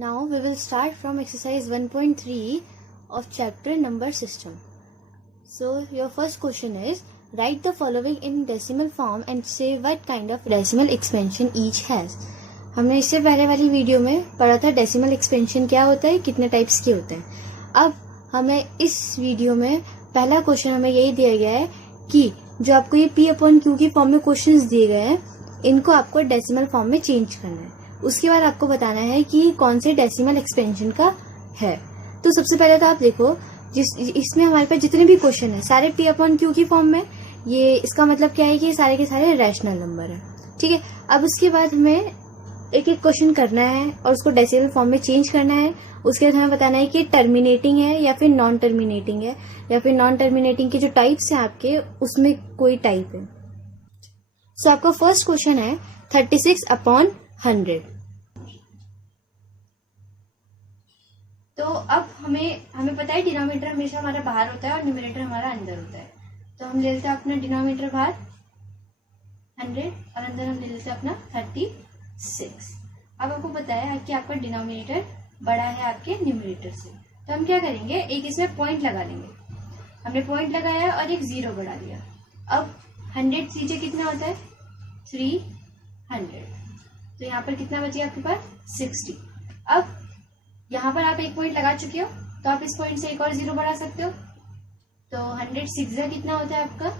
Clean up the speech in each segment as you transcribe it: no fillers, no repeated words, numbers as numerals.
Now we will start from exercise 1.3 of chapter number system. So your first question is, write the following in decimal form and say what kind of decimal expansion each has. हमने इससे पहले वाली video में पढ़ा था decimal expansion क्या होता है, कितने टाइप्स के होते हैं. अब हमें इस वीडियो में पहला क्वेश्चन हमें यही दिया गया है कि जो आपको ये P/Q की फॉर्म में क्वेश्चंस दिए गए हैं, इनको आपको डेसिमल फॉर्म में चेंज करना है. उसके बाद आपको बताना है कि कौन से डेसिमल एक्सपेंशन का है. तो सबसे पहले तो आप देखो, इसमें हमारे पास जितने भी क्वेश्चन है सारे P/Q की फॉर्म में. ये इसका मतलब क्या है कि सारे के सारे रैशनल नंबर है. ठीक है. अब उसके बाद हमें एक एक क्वेश्चन करना है और उसको डेसिमल फॉर्म में चेंज करना है. उसके बाद हमें बताना है कि टर्मिनेटिंग है या फिर नॉन टर्मिनेटिंग है, या फिर नॉन टर्मिनेटिंग के जो टाइप्स हैं आपके, उसमें कोई टाइप है. सो आपका फर्स्ट क्वेश्चन है 36/100. तो अब हमें पता है डिनोमिनेटर हमेशा हमारा बाहर होता है और न्यूमरेटर हमारा अंदर होता है. तो हम ले लेते हैं अपना डिनोमिनेटर बाहर 100 और अंदर हम ले लेते हैं अपना 36. अब आपको पता है कि आपका डिनोमिनेटर बड़ा है आपके न्यूमरेटर से, तो हम क्या करेंगे, एक इसमें पॉइंट लगा लेंगे. हमने पॉइंट लगाया और एक 0 बढ़ा दिया. अब 100 सीधे कितना होता है 300. तो यहाँ पर कितना बचे आपके पास 60. अब यहाँ पर आप एक पॉइंट लगा चुके हो, तो आप इस पॉइंट से एक और 0 बढ़ा सकते हो. तो 106 कितना होता है आपका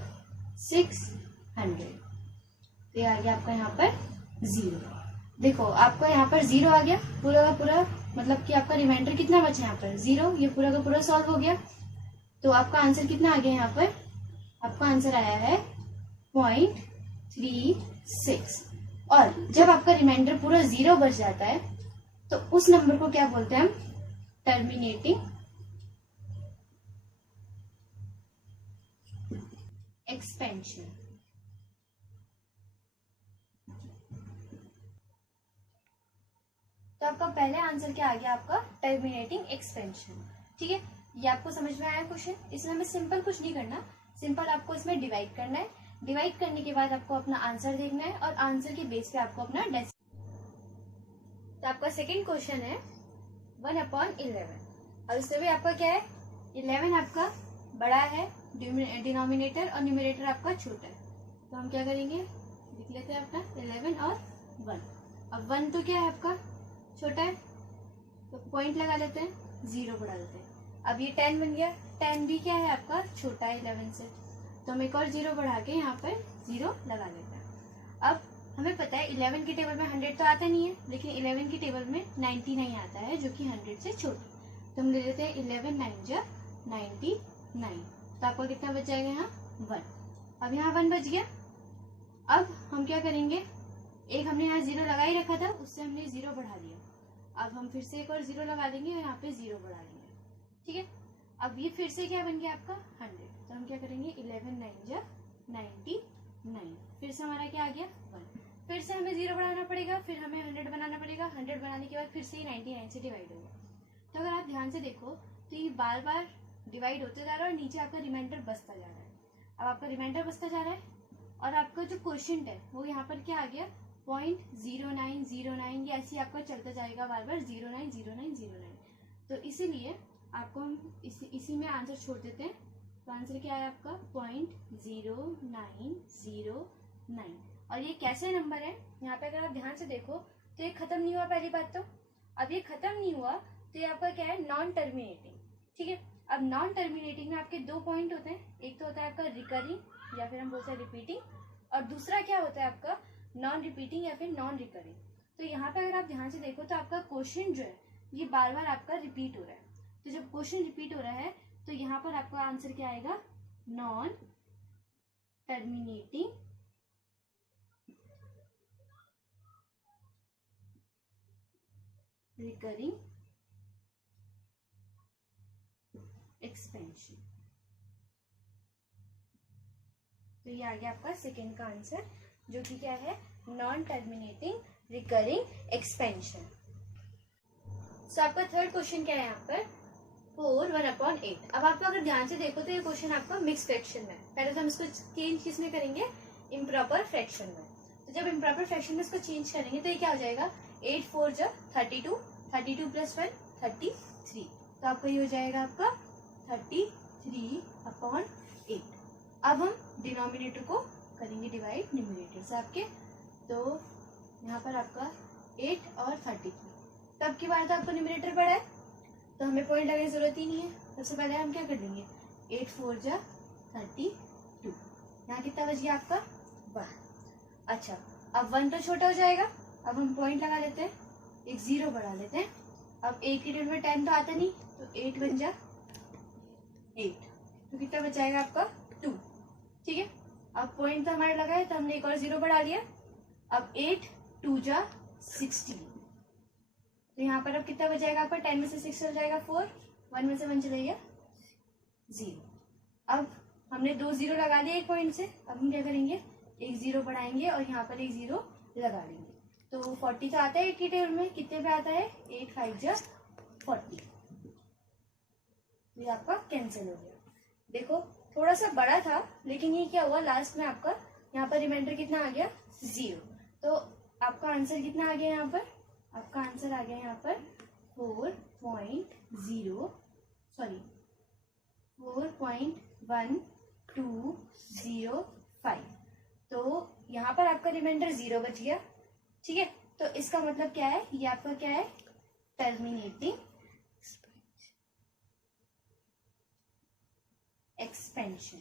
600. तो ये आ गया आपका यहाँ पर 0. देखो आपका यहाँ पर 0 आ गया पूरा का पूरा, मतलब कि आपका रिमाइंडर कितना बचा यहाँ पर 0. ये पूरा का पूरा सॉल्व हो गया. तो आपका आंसर कितना आ गया यहाँ पर, आपका आंसर आया है 0.36. और जब आपका रिमाइंडर पूरा 0 बच जाता है तो उस नंबर को क्या बोलते हैं हम, टर्मिनेटिंग एक्सपेंशन. तो आपका पहले आंसर क्या आ गया, आपका टर्मिनेटिंग एक्सपेंशन. ठीक है. ये आपको समझ में आया क्वेश्चन. इसमें हमें सिंपल कुछ नहीं करना, सिंपल आपको इसमें डिवाइड करना है. डिवाइड करने के बाद आपको अपना आंसर देखना है और आंसर के बेस पे आपको अपना डेसिमल. तो आपका सेकंड क्वेश्चन है 1/11. और इसमें भी आपका क्या है, 11 आपका बड़ा है डिनोमिनेटर और न्यूमरेटर आपका छोटा है. तो हम क्या करेंगे, लिख लेते हैं अपना 11 और 1. अब 1 तो क्या है आपका छोटा है, तो पॉइंट लगा लेते हैं, 0 बढ़ा देते हैं. अब ये 10 बन गया. 10 भी क्या है आपका छोटा है 11 से, तो हम एक और 0 बढ़ा के यहाँ पर 0 लगा लेते हैं. अब हमें पता है 11 की टेबल में 100 तो आता नहीं है, लेकिन 11 की टेबल में 99 आता है जो कि 100 से छोटा. तो हम ले लेते हैं 11 9 99. तो आपको कितना बच जाएगा यहाँ 1. अब यहाँ 1 बच गया. अब हम क्या करेंगे, एक हमने यहाँ 0 लगा ही रखा था, उससे हमने 0 बढ़ा दिया. अब हम फिर से एक और 0 लगा देंगे और यहाँ पे 0 बढ़ा देंगे. ठीक है. अब ये फिर से क्या बन गया आपका 100. तो हम क्या करेंगे 11 9 99. फिर से हमारा क्या आ गया 1. फिर से हमें 0 बढ़ाना पड़ेगा, फिर हमें 100 बनाना पड़ेगा. 100 बनाने के बाद फिर से 99 से डिवाइड होगा. तो अगर आप ध्यान से देखो तो ये बार बार डिवाइड होते जा रहा है और नीचे आपका रिमाइंडर बचता जा रहा है. अब आपका रिमाइंडर बचता जा रहा है और आपका जो क्वोशिएंट है वो यहाँ पर क्या आ गया 0.0909. ये ऐसे ही आपका चलता जाएगा बार बार 090909. तो इसीलिए आपको हम इसी में आंसर छोड़ देते हैं. तो आंसर क्या है आपका 0.0909. और ये कैसे नंबर है, यहाँ पे अगर आप ध्यान से देखो तो ये खत्म नहीं हुआ पहली बात. तो अब ये खत्म नहीं हुआ तो ये आपका क्या है नॉन टर्मिनेटिंग. ठीक है. अब नॉन टर्मिनेटिंग में आपके 2 पॉइंट होते हैं. एक तो होता है आपका रिकरिंग या फिर हम बोलते हैं रिपीटिंग, और दूसरा क्या होता है आपका नॉन रिपीटिंग या फिर नॉन रिकरिंग. तो यहाँ पे अगर आप ध्यान से देखो तो आपका क्वेश्चन जो है ये बार बार आपका रिपीट हो रहा है. तो जब क्वेश्चन रिपीट हो रहा है तो यहाँ पर आपका आंसर क्या आएगा, नॉन टर्मिनेटिंग रिकरिंग एक्सपेंशन. तो ये आ गया आपका सेकेंड का आंसर, जो कि क्या है नॉन टर्मिनेटिंग रिकरिंग एक्सपेंशन. सो आपका थर्ड क्वेश्चन क्या है यहाँ पर 4 1/8. अब आप अगर ध्यान से देखो तो ये क्वेश्चन आपका मिक्स फ्रैक्शन में. पहले तो हम इसको चेंज किसमें करेंगे, इम्प्रॉपर फ्रैक्शन में. तो जब इम्प्रॉपर फ्रैक्शन में इसको चेंज करेंगे तो ये क्या हो जाएगा 8 4 32, 32 + 1 33, तो आपका ये हो जाएगा आपका 33/8। अब हम डिनोमिनेटर को करेंगे डिवाइड न्यूमरेटर से आपके, तो यहाँ पर आपका 8 और 33। तब की बार तो आपको न्यूमरेटर पड़ा है तो हमें पॉइंट लगाने की जरूरत ही नहीं है। सबसे पहले हम क्या कर देंगे, 8 4 जा 32, यहाँ कितना बच गया आपका 1। अच्छा, अब 1 तो छोटा हो जाएगा, अब हम पॉइंट लगा लेते हैं, एक 0 बढ़ा लेते हैं। अब 8 की टेबल में 10 तो आता नहीं, तो 8 1 जा 8, तो कितना बच जाएगा आपका 2। ठीक है, अब पॉइंट तो हमारे लगा है तो हमने एक और 0 बढ़ा लिया। अब 8 2 जा 16, तो यहाँ पर अब कितना बच जाएगा आपका, 10 में से 6 चल जाएगा 4, 1 में से 1 चलेगा 0। अब हमने 2 0 लगा दिए एक पॉइंट से, अब हम क्या करेंगे, एक 0 बढ़ाएंगे और यहाँ पर एक 0 लगा लेंगे। तो 40 तो आता है 8 की टेबल में, कितने पे आता है, 8 5 जा 40, ये आपका कैंसिल हो गया। देखो थोड़ा सा बड़ा था, लेकिन ये क्या हुआ, लास्ट में आपका यहाँ पर रिमाइंडर कितना आ गया, 0। तो आपका आंसर कितना आ गया, यहाँ पर आपका आंसर आ गया यहाँ पर 4.1205। तो यहाँ पर आपका रिमाइंडर 0 बच गया। ठीक है, तो इसका मतलब क्या है, ये आपका क्या है, टर्मिनेटिंग एक्सपेंशन।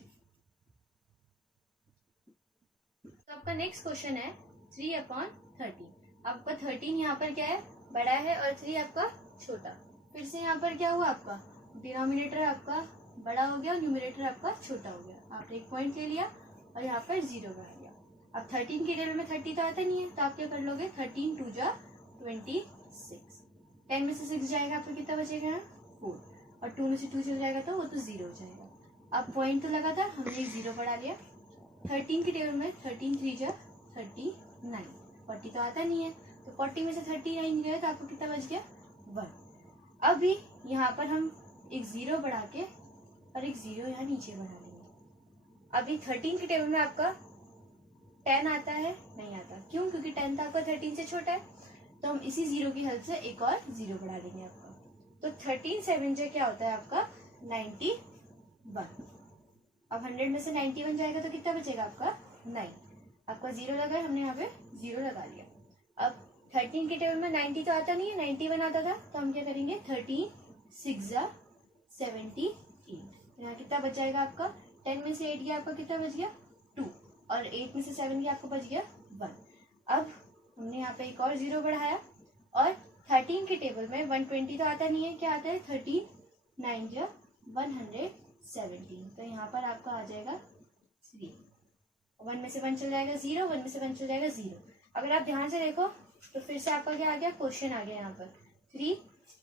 तो आपका नेक्स्ट क्वेश्चन है 3/13। आपका 13 यहाँ पर क्या है, बड़ा है, और 3 आपका छोटा। फिर से यहाँ पर क्या हुआ, आपका डिनोमिनेटर आपका बड़ा हो गया और न्यूमरेटर आपका छोटा हो गया। आपने एक पॉइंट ले लिया और यहाँ पर 0 बढ़ा दिया। अब 13 की टेबल में 30 तो आता नहीं है, तो आप क्या कर लोगे, 13 2 जा 26, 10 में से 6 जाएगा, आपको कितना बचेगा 4, और 2 में से 2 चल जाएगा तो वो तो 0 हो जाएगा। अब पॉइंट तो लगा था, हमने एक 0 बढ़ा लिया। 13 की टेबल में 13 3 जा 39, 40 तो आता नहीं है, तो 40 में से 39 गए तो आपको कितना बच गया 1। अभी यहाँ पर हम एक 0 बढ़ा के और एक 0 यहाँ नीचे बढ़ा लेंगे। अभी 13 की टेबल में आपका 10 आता है, नहीं आता, क्यों, क्योंकि 10 तो आपका 13 से छोटा है, तो हम इसी 0 की हेल्प से एक और 0 बढ़ा देंगे आपका। तो 13 7 जो क्या होता है आपका 91। अब 100 में से 91 जाएगा तो कितना बचेगा आपका 9। आपका 0 लगा है, हमने यहाँ पे 0 लगा लिया। अब 13 की टेबल में 90 तो आता नहीं है, 91 आता था, तो हम क्या करेंगे, 13 6 जा 78, यहाँ कितना बच जाएगा आपका, 10 में से 8 गया, आपका कितना बच गया 2, और 8 में से 7 गया, आपको बच गया 1। अब हमने यहाँ पे एक और 0 बढ़ाया, और 13 की टेबल में 120 तो आता नहीं है, क्या आता है 13 9 जा 117, तो यहाँ पर आपका आ जाएगा 3। 1 में से 1 चल जाएगा 0, 1 में से 1 चल जाएगा 0। अगर आप ध्यान से देखो तो फिर से आपका क्या आ गया, क्वेश्चन आ गया यहाँ पर 3,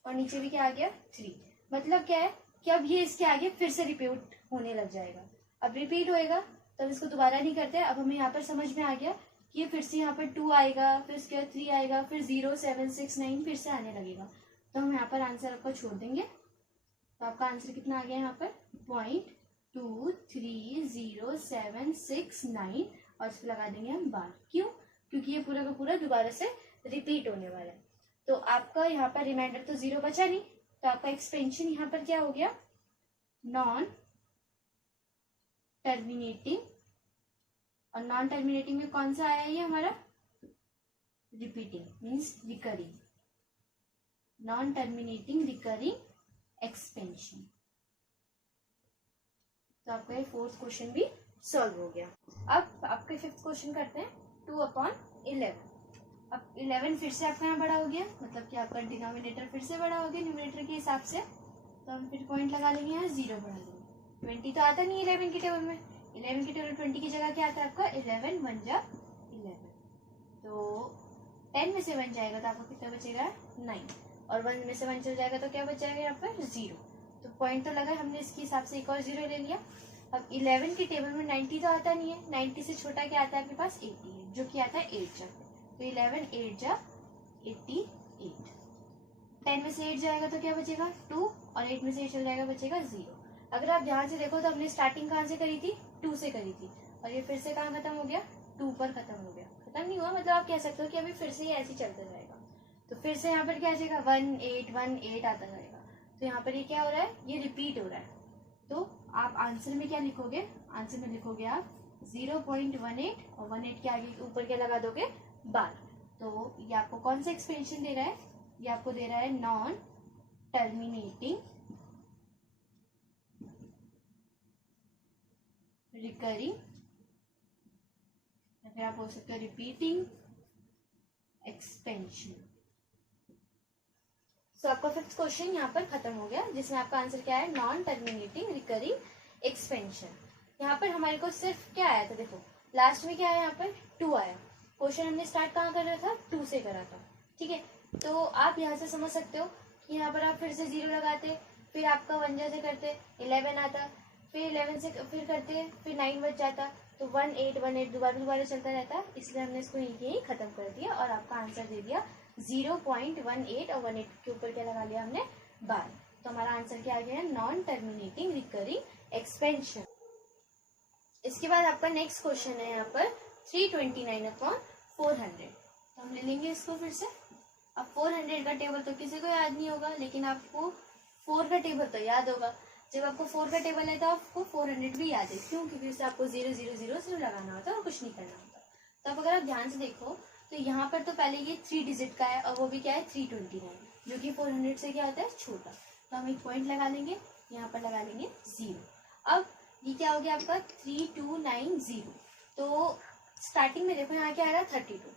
और नीचे भी क्या आ गया 3। मतलब क्या है कि अब ये इसके आगे फिर से रिपीट होने लग जाएगा। अब रिपीट होएगा तब इसको दोबारा नहीं करते। अब हमें यहाँ पर समझ में आ गया कि ये फिर से यहाँ पर 2 आएगा, फिर उसके बाद 3 आएगा, फिर 0 7 6 9 फिर से आने लगेगा। तो हम यहाँ पर आंसर आपका छोड़ देंगे। तो आपका आंसर कितना आ गया यहाँ पर 0.23079, और इसको लगा देंगे हम बार। क्यों, क्योंकि ये पूरा का पूरा दोबारा से रिपीट होने वाला है। तो आपका यहाँ पर रिमाइंडर तो 0 बचा नहीं, तो आपका एक्सपेंशन यहाँ पर क्या हो गया, नॉन टर्मिनेटिंग। और नॉन टर्मिनेटिंग में कौन सा आया ये हमारा, repeating means recurring, non terminating recurring expansion. तो आपका ये 4th क्वेश्चन भी सॉल्व हो गया। अब आपके 5th क्वेश्चन करते हैं 2/11। अब 11 फिर से आपका यहाँ बड़ा हो गया, मतलब कि आपका डिनोमिनेटर फिर से बड़ा हो गया न्यूमरेटर के हिसाब से, तो हम फिर पॉइंट लगा लेंगे, यहाँ 0 बढ़ा लेंगे। 20 तो आता नहीं 11 की टेबल में, 11 की टेबल 20 की जगह क्या आता है आपका 11 1 जा 11, तो 10 में से 1 जाएगा तो आपको कितना बचेगा 9, और 1 में से 1 चल जाएगा तो क्या बच जाएगा यहाँ पर 0। तो पॉइंट तो लगा, हमने इसके हिसाब से एक और 0 ले लिया। अब 11 की टेबल में 90 तो आता नहीं है, 90 से छोटा क्या आता है आपके पास 80 है, जो कि आता है 8 जा, तो 11 8 जा 88। 10 में से 8 जाएगा तो क्या बचेगा 2, और 8 में से 8 चल जाएगा बचेगा 0। अगर आप ध्यान से देखो तो हमने स्टार्टिंग कहाँ से करी थी 2 से करी थी, और ये फिर से कहाँ खत्म हो गया 2 पर खत्म हो गया। खत्म नहीं हुआ, मतलब आप कह सकते हो कि अभी फिर से ये ऐसे चलता जाएगा। तो फिर से यहाँ पर क्या आ जाएगा 1818 आता जाएगा। तो यहाँ पर ये क्या हो रहा है, ये रिपीट हो रहा है। तो आप आंसर में क्या लिखोगे, आंसर में लिखोगे आप 0.18 और 18 के आगे ऊपर क्या लगा दोगे 12। तो ये आपको कौन सा एक्सपेंशन दे रहा है, ये आपको दे रहा है नॉन टर्मिनेटिंग रिकरिंग, फिर आप बोल सकते हो रिपीटिंग एक्सपेंशन। सो आपका फिफ्थ क्वेश्चन यहाँ पर खत्म हो गया, जिसमें आपका आंसर क्या है, नॉन टर्मिनेटिंग रिकरिंग एक्सपेंशन। यहाँ पर हमारे को सिर्फ क्या आया था, देखो लास्ट में क्या आया, यहाँ पर 2 आया। क्वेश्चन हमने स्टार्ट कहाँ कर रहा था, 2 से करा था, ठीक है। तो आप यहाँ से समझ सकते हो कि यहाँ पर आप फिर से 0 लगाते, फिर आपका 1 जैसे करते 11 आता, फिर 11 से फिर करते, फिर 9 बच जाता, तो 1818 दोबारा चलता रहता। इसलिए हमने इसको यही खत्म कर दिया और आपका आंसर दे दिया 0.18 और 18 के ऊपर क्या लगा लिया हमने 12। तो हमारा आंसर क्या आ गया है, नॉन टर्मिनेटिंग रिकरिंग एक्सपेंशन। इसके बाद आपका नेक्स्ट क्वेश्चन है यहाँ पर 329/400। तो हम ले लेंगे इसको फिर से। अब 400 का टेबल तो किसी को याद नहीं होगा, लेकिन आपको 4 का टेबल तो याद होगा। जब आपको 4 का टेबल है तो आपको 400 भी याद है, क्यों, क्योंकि उससे आपको 0 0 0 0 लगाना होता है और कुछ नहीं करना होता। तो अब अगर आप ध्यान से देखो तो यहाँ पर तो पहले ये 3 डिजिट का है और वो भी क्या है 329, जो कि 400 से क्या होता है छोटा। तो हम एक पॉइंट लगा लेंगे, यहाँ पर लगा लेंगे 0। अब ये क्या हो गया आपका 3290। तो स्टार्टिंग में देखो यहाँ क्या आ रहा है 32।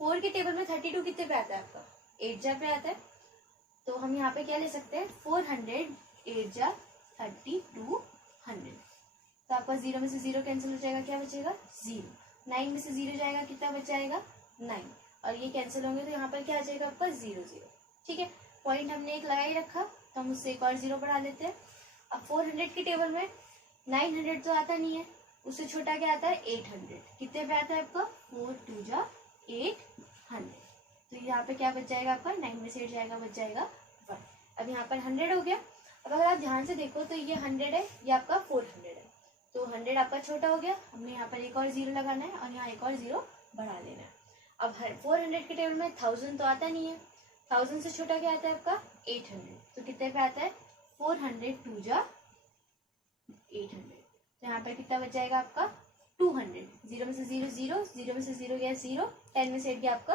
4 के टेबल में 32 कितने पे आता है आपका 8 जा पे आता है। तो हम यहाँ पे क्या ले सकते हैं 400 8 जा 3200। तो आपका 0 में से 0 कैंसिल हो जाएगा, क्या बचेगा 0। 9 में से 0 जाएगा, कितना बच जाएगा 9, और ये कैंसिल होंगे तो यहाँ पर क्या आ जाएगा आपका 0 0। ठीक है, पॉइंट हमने एक लगा ही रखा, तो हम उससे एक और 0 बढ़ा लेते हैं। अब 400 के टेबल में 900 तो आता नहीं है, उससे छोटा क्या आता है 800। कितने पे आता है आपका 4 2 जा 800। तो यहाँ पे क्या बच जाएगा आपका 9 में से 8 जाएगा, बच जाएगा 1। अब यहाँ पर 100 हो गया। अब अगर आप ध्यान से देखो तो ये 100 है, ये आपका 400 है। तो 100 आपका छोटा हो गया, हमने यहाँ पर एक और 0 लगाना है और यहाँ एक और 0 बढ़ा लेना है। अब 400 के टेबल में 1000 तो आता नहीं है, 1000 से छोटा क्या आता है आपका 800। तो कितने पे आता है 400 2 जा 800। तो यहाँ पर कितना बच जाएगा आपका 200। 0 में से 0 0, 0 में से 0 गया 0, 10 में से 8 गया आपका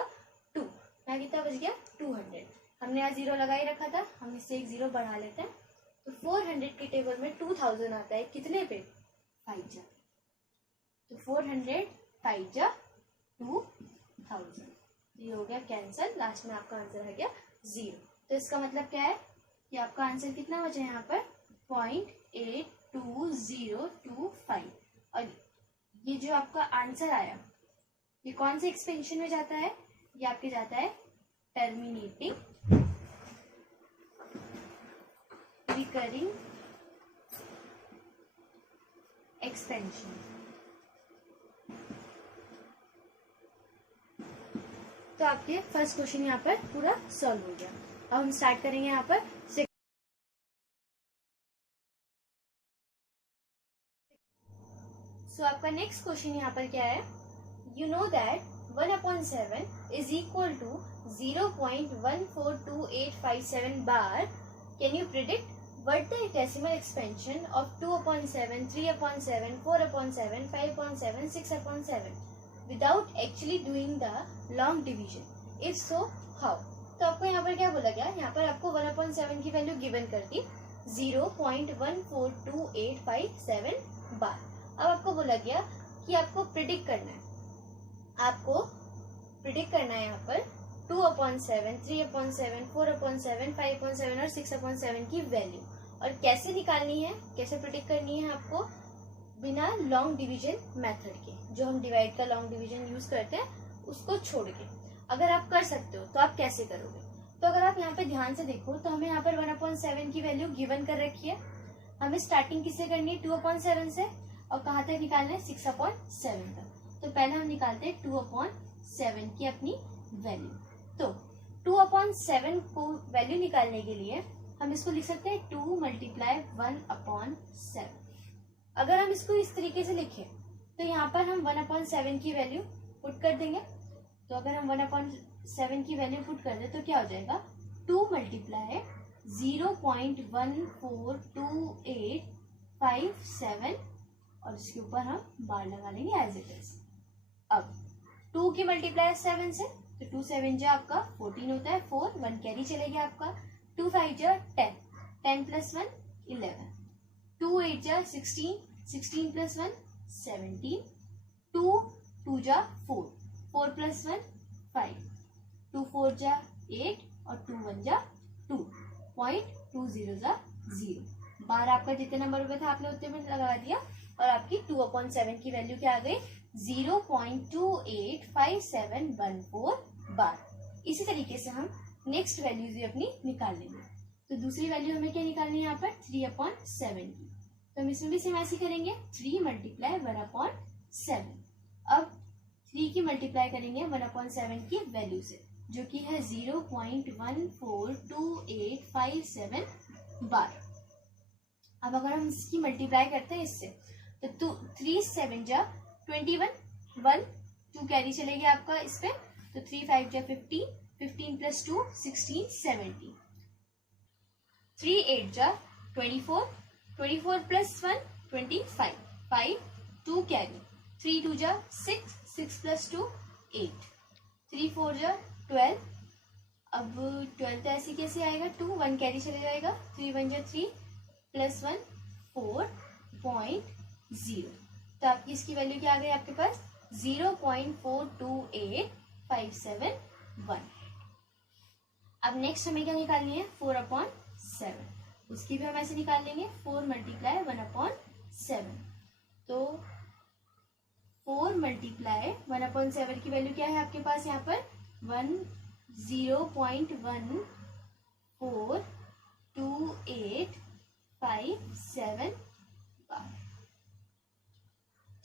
2, यहाँ कितना बच गया 200। हमने यहाँ 0 लगा ही रखा था, हम इससे एक 0 बढ़ा लेते हैं। तो 400 के टेबल में 2000 आता है, कितने पे 5 जा। तो 400 5 जा 2000। ये हो गया कैंसिल, लास्ट में आपका आंसर है क्या 0। तो इसका मतलब क्या है कि आपका आंसर कितना बचा है यहाँ पर 0.82025। और ये जो आपका आंसर आया ये कौन से एक्सपेंशन में जाता है, ये आपके जाता है टर्मिनेटिंग रिकरिंग एक्सपेंशन। तो आपके फर्स्ट क्वेश्चन यहाँ पर पूरा सॉल्व हो गया। अब हम स्टार्ट करेंगे यहाँ पर सो आपका नेक्स्ट क्वेश्चन यहाँ पर क्या है, you know that 1/7 is equal to 0.142857 bar. Can you predict what the decimal expansion of 2/7, 3/7, 4/7, 5/7, 6/7 without actually doing the long division? If so, how? तो आपको यहाँ पर क्या बोला गया, यहाँ पर आपको 1/7 की वैल्यू गिवन कर दी 0.142857 बार। अब आपको बोला गया कि आपको प्रिडिक्ट करना है, आपको प्रिडिक्ट करना है यहाँ पर 2/7, 3/7, 4/7, 5/7 और 6/7 की वैल्यू। और कैसे निकालनी है, कैसे प्रिडिक्ट करनी है आपको, बिना लॉन्ग डिवीजन मेथड के, जो हम डिवाइड का लॉन्ग डिवीजन यूज करते हैं उसको छोड़ के। अगर आप कर सकते हो तो आप कैसे करोगे। तो अगर आप यहाँ पे ध्यान से देखो तो हमें यहाँ पर 1/7 की वैल्यू गिवन कर रखी है। हमें स्टार्टिंग किससे करनी है 2/7 से, और कहाँ तक निकालना है 6/7 तक। तो पहले हम निकालते हैं 2/7 की अपनी वैल्यू। तो 2/7 को वैल्यू निकालने के लिए हम इसको लिख सकते हैं 2 × 1/7। अगर हम इसको इस तरीके से लिखें तो यहाँ पर हम 1/7 की वैल्यू पुट कर देंगे। तो अगर हम 7 की वैल्यू पुट कर दे तो क्या हो जाएगा 2 मल्टीप्लाई 0.142857 और इसके ऊपर हम बार लगा लेंगे एज इट इज। अब 2 की मल्टीप्लाई 7 से तो 2 7 जा आपका 14 होता है, 4 1 कैरी चलेगा आपका, 2 5 जा 10, 10 प्लस 1 11, 2 8 जा 16, 16 प्लस 1 17, 2 2 जा 4, 4 प्लस 1 5, 2 4 जा 8 और 2 1 जा 2.20 जा 0। बार आपका जितने नंबर पे था आपने उतने में लगा दिया और आपकी 2/7 की वैल्यू क्या आ गई 0.285714 बार। इसी तरीके से हम नेक्स्ट वैल्यूज भी अपनी निकाल लेंगे। तो दूसरी वैल्यू हमें क्या निकालनी है यहाँ पर 3/7 की, तो हम इसमें भी सेम ऐसे करेंगे 3 मल्टीप्लाई 1/7। अब 3 की मल्टीप्लाई करेंगे 1/7 की वैल्यू से जो कि है 0.142857 बार। अब अगर हम इसकी मल्टीप्लाई करते हैं इससे तो 3 7 जा 21, 1 2 कैरी चलेगी आपका इस पे, तो 3 5 जा 15, 15 प्लस 2 16 17, 3 8 जा 24, 24 प्लस 1 25, 5 2 कैरी, 3 2 जा 6, 6 प्लस 2 8, 3 4 जा 12। अब 12 तो ऐसे कैसे आएगा 2 1 कैरी चले जाएगा, 3 1 जा 3 प्लस 1 4.0। तो आपकी इसकी वैल्यू क्या आ गई आपके पास 0.428571। अब नेक्स्ट हमें क्या निकालनी है 4/7, उसकी भी हम ऐसे निकाल लेंगे 4 मल्टीप्लाई 1/7। तो 4 मल्टीप्लाई 1/7 की वैल्यू क्या है आपके पास यहाँ पर 0.142857 बार।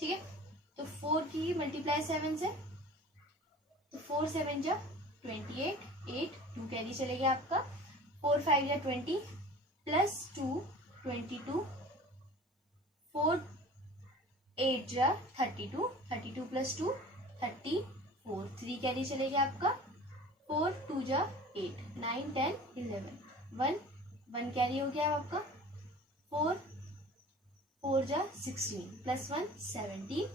ठीक है, तो 4 की मल्टीप्लाई 7 से तो 4 7 जा 28, 8 2 कैरी चलेगा आपका, 4 5 जा 20 प्लस 2 22, 4 8 जा 32, 32 प्लस 2 34, 3 कैरी चलेगा आपका, 4 2 जा 8 9 10 11, 1 1 कैरी हो गया आपका, 4 4 जा 16 प्लस 1 17,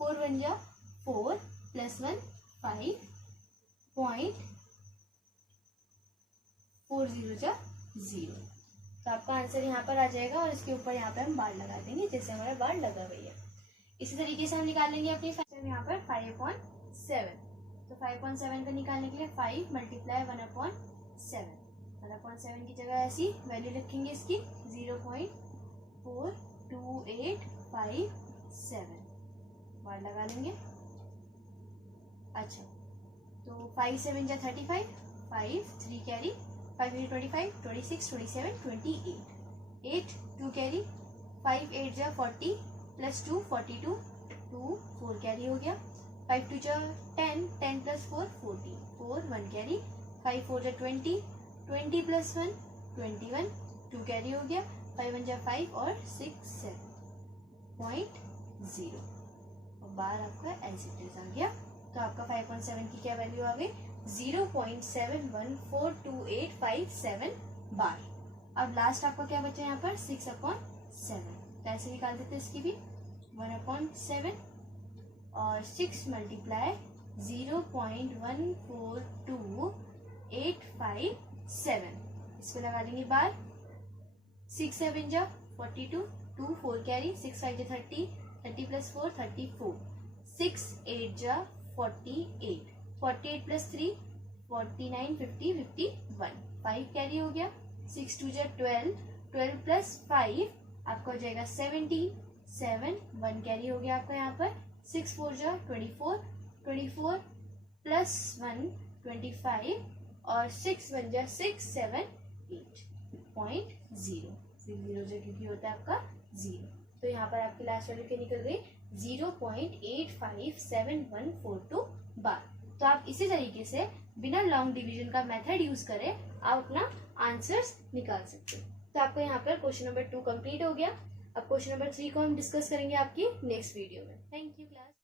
4 1 जा 4 प्लस 1 5.40 जा 0। तो आपका आंसर यहाँ पर आ जाएगा और इसके ऊपर यहाँ पे हम बार लगा देंगे जैसे हमारा बार लगा हुई है। इसी तरीके से हम निकाल लेंगे अपनी फैक्टर यहाँ पर 5/7। तो 5/7 का निकालने के लिए 5 मल्टीप्लाई 1/7, 1/7 की जगह ऐसी वैल्यू रखेंगे इसकी 0.428557 बार लगा लेंगे। अच्छा, तो 5 7 जा 35, 5 3 कैरी, 5 25 26 27 28, 8 2 कैरी, 5 8 जा 40 प्लस 2 42, 2 4 कैरी हो गया, 5 2 जा 10, 10 प्लस 4 14, 4 1 कैरी, 5 4 जा 20, 20 प्लस 1 21, 2 कैरी हो गया, 5 1 जा 5 और 6 7.0 और बार आपका एज इट इज आ गया। तो आपका 5/7 की क्या वैल्यू आ गई 0.714285 बार। अब लास्ट आपका क्या बचा यहाँ पर 6/7, तो ऐसे निकाल देते हैं इसकी भी 1/7 और 6 मल्टीप्लाई 0.14285 इस पे लगा लेंगे बार। 6 7 जा 42, 2 4 कैरी, 6 5 जा 30, 30 प्लस 4 34, 6 8 जा 48, 48 प्लस 3 49 50 51, 5 कैरी हो गया, 6 2 जा 12, 12 प्लस 5 आपका हो जाएगा 17, 7 1 कैरी हो गया आपका यहाँ पर, 6 4 जा 24, 24 प्लस 1 25 और 6 1 जा 6 7 8.0 जो क्योंकि होता है आपका 0। तो यहाँ पर आपकी लास्ट वैल्यू क्या निकल गई 0.857142 बार। तो आप इसी तरीके से बिना लॉन्ग डिवीजन का मेथड यूज करें आप अपना आंसर्स निकाल सकते हैं। तो आपका यहाँ पर क्वेश्चन नंबर 2 कंप्लीट हो गया। अब क्वेश्चन नंबर 3 को हम डिस्कस करेंगे आपकी नेक्स्ट वीडियो में। Thank you class.